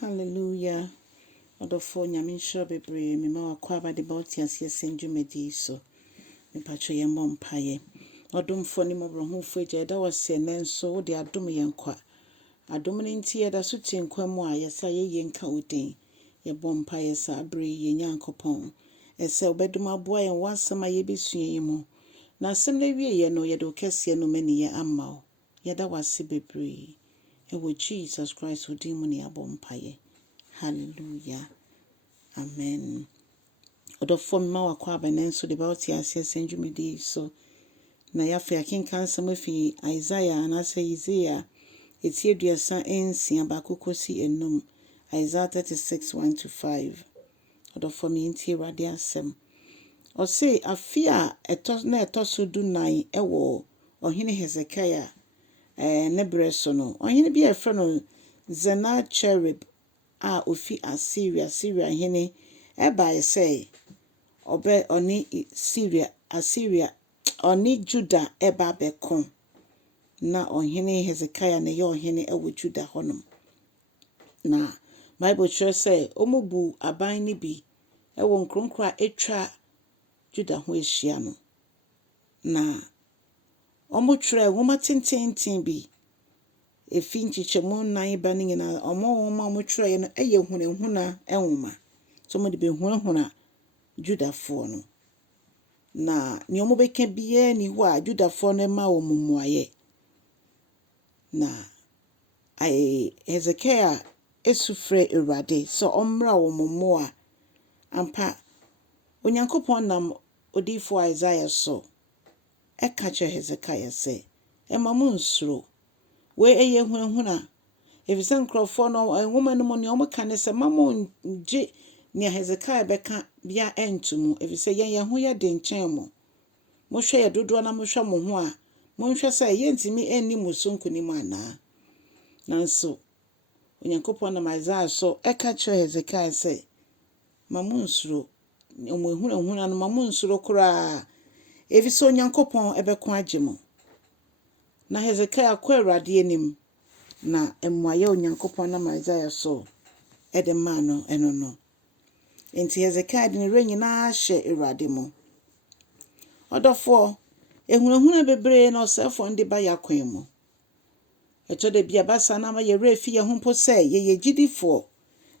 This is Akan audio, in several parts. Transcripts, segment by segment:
Hallelujah. Odofo nyame nhyira bebree mema wakɔ abade ba ɔte ase sendwumadi so. Mepacho yɛ mmɔ mpaeɛ. Ɔdomfo ne mmɔborɔhufo agya ɛda wase nnɛ nso wode adom yɛn kwa. Adom no nti yɛda so te nkwa mu a yɛsɛ yɛyɛ nka wo din. Yɛbɔ mpaeɛ saa bere yi yɛ Nyankopɔn. Ɛsɛ wobɛdom aboa yɛn w'asɛm a yɛbɛsua yi mu. Na asɛm no awieɛ no yɛde wo kɛseɛ no maniyɛ ama wo. Yɛda wase bebree. Ɛwɔ Jesus Christ wo din mu ne yɛabɔ mpaeɛ. Hallelujah. Amen. Odofo mma wakɔ abɛnɛ nso de ba wote ase sendwumadi so. Na yafe akenkan nsɛm afi Isaiah anase Yesia etie aduasa ensia baako kosi enum. Isaiah 36:1-5. Odofo mi ntie Awurade asɛm. Ɔse afi a ɛtɔ so dunan ɛwɔ ɔhene Hezekiah ne bere so no. Ɔhene bi a ɛfrɛ no Sennacherib a ofi Assyria hene ɛbae sɛ Assyria Juda ɛba bɛko. Na ɔhene Hezekiah ne yɛ ɔhene ɛwɔ Juda hɔnom. Na Bible kyerɛ sɛ ɔmo bu aban ne bi ɛwɔ nkronkro a etwa Juda ho ahyia no. Na ɔmo twerɛ nwoma tententen bi efi nkyekyɛmu 9 ba ne nyinaa ɔmo twerɛ no ɛyɛ hunahuna nwoma. So ɔmo de behunahuna Judafoɔ no. Na ne ɔmo bɛka biara ni hɔ a Judafoɔ no ma wɔ mmuaeɛ. Na Hezekiah esufrɛ Awurade sɛ ɔmmra wɔ mmoa ampa Onyankopɔn nam odifo Isaiah so ɛka kyerɛ Hezekiah sɛ ɛma mo nsuro we ɛyɛ hunahuna efisɛ nkrɔfoɔ no nwoma no mu ne ɔmo ka ne sɛ ma mo ngye ne Hezekiah bɛka bia ɛntumu efisɛ yɛn ho yɛ de nkyɛn mo hwɛ yɛ dodoɔ na mo hwɛ mo ho a mo nhwɛ sɛ yɛntimi ɛnni mo so nkonim anaa. Nanso Onyankopɔn nam Isaiah so ɛka kyerɛ Hezekiah sɛ ma mo nsuro ɔmo hunahuna no ma mo nsuro koraa efisɛ Onyankopɔn ɛbɛko agye mo. Na Hezekiah kɔ Awurade anim na mmuaeɛ Onyankopɔn nam Isaiah so ɛde maa no ɛno no. Enti Hezekiah de ne werɛ nyinaa hyɛ Awurade mu. Ɔdɔfoɔ ehunahuna bebree na ɔsɛfoɔ de ba yakwan mu. Ɛtɔ da bia basa na ma yɛwerɛ fi yɛn ho mpo sɛ yɛyɛ gyidifoɔ.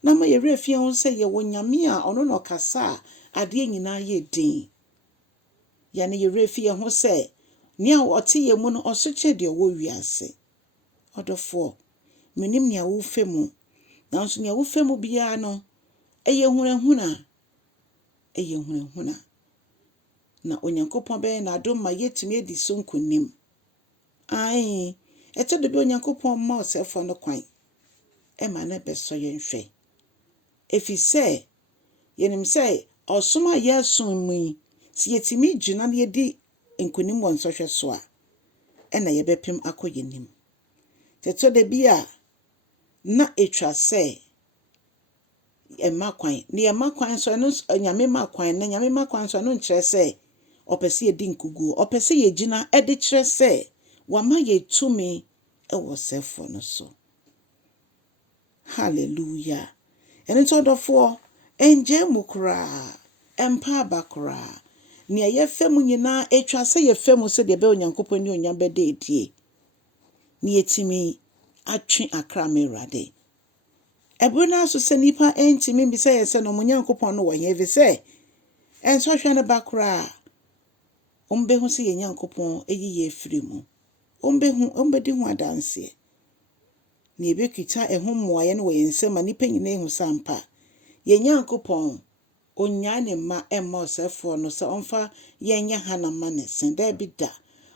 Na ma yɛwerɛ fi yɛn ho sɛ yɛwɔ Nyame a ɔno na ɔkasa a adeɛ nyinaa yɛ din. Yɛne yɛwerɛ fi yɛn ho sɛ nea ɔte yɛn mu no ɔsokyɛ deɛ ɔwɔ wiase. Ɔdɔfoɔ menim nea wofɛ mu. Nanso nea wofɛ mu biara no ɛyɛ hunahuna. Na Onyankopɔn bɛyɛ n'adom ma yɛtumi adi so nkonim. Ai, ɛtɔ da bi Onyankopɔn ma ɔsɛfoɔ no kwan ɛma na bɛsɔ yɛn hwɛ. Efisɛ yɛnim sɛ ɔsom a yɛasom mu yi si yɛtumi gyina na yɛdi nkonim wɔ nsɔhwɛ so a ɛna yɛbɛpem akɔ yɛnim. Ɛtɔ da bi a na etwa sɛ ɛma kwan ne ɛma kwan so ɛno Nyame ma kwan na Nyame ma kwan so ɛno nkyerɛ sɛ ɔpɛ sɛ yɛdi nkuguo ɔpɛ sɛ yɛgyina ɛde kyerɛ sɛ wama yɛtumi ɛwɔ sɛfoɔ no so. Hallelujah. Ɛno nti ɔdɔfoɔ ɛngye mu koraa ɛmpa aba koraa nea yɛfɛ mu nyinaa etwa sɛ yɛfɛ mu sɛ deɛ bɛ Onyankopɔn ne onyam bɛda edie ne yɛtumi atwe akra me Awurade. Ɛbere na so sɛ nipa ɛntimi bi sɛ yɛsɛ no Onyankopɔn no wɔ hɛ efisɛ ɛnsɔhwɛ ne ba koraa ɔmbɛhu sɛ yɛ Nyankopɔn ɛyi yɛ afiri mu. Ɔmbɛdi ho adanseɛ. Ne yɛbɛkuta ɛho mmoaeɛ no wɔ yɛn nsam a nipa nyinaa ehu sampa. Yɛ Nyankopɔn onyaa ne mma ɛmma ɔsɛfoɔ no sɛ ɔmfa yɛnyɛ hana ma ne sen da bi da.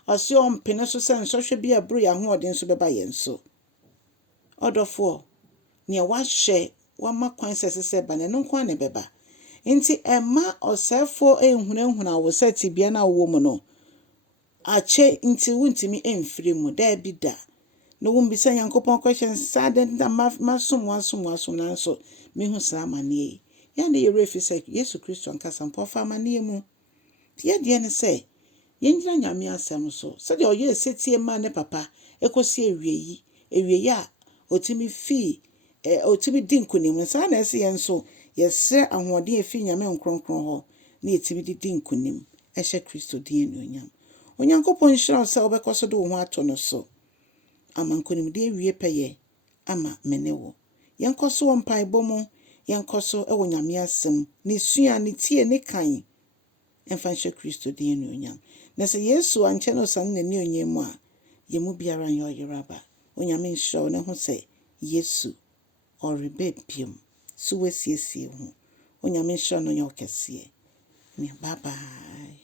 Ɔse ɔmpene so sɛ nsɔhwɛ bi a bere yɛ ahoɔden so bɛba yɛn so. Ɔdɔfoɔ nea wahyɛ wama kwan sɛ sɛ ba ne no nko ne bɛba. Nti ɛma ɔsɛfoɔ ehunahuna wo sɛ tibia na wo mu no. Akyɛ nti wuntimi emfiri mu da bi da. No wumbisa Nyankopɔn question sade nda masom nanso mehu saa amane. Ya ne yɛwerɛ fi sɛ Yesu Kristo ankasa mpɔfa amane mu. Tie deɛ ne sɛ yɛngyina Nyame asɛm so. Sɛ deɛ ɔyɛ setie ma ne papa ekosi ewie a otimi fi otimi di nkonim. Saa na ese yen so yesre ahoɔden efi nyame nkronkron hɔ na etimi di nkonim ehye Kristo din anuonyam. Onyankopɔn nhyira sɛ wobɛkɔ so de wo ho ato no so. Ama nkonimdi awie pɛyɛ ama mene wo. Yenkɔ so wɔ mpaebɔ mu, yenkɔ so ɛwɔ nyame asɛm, ne sua, ne tie, ne kan. Ɛmfa nhyɛ Kristo din anuonyam. Na sɛ Yesu ankyɛ no san na ne onyam mu a, yemu biara nyɛ ɔyeraba. Onyame nhyira wo ne ho sɛ Yesu ɔreba biom. So wasiesie ho. Onyame nhyira no nyɛ ɔkɛseɛ. Bye bye.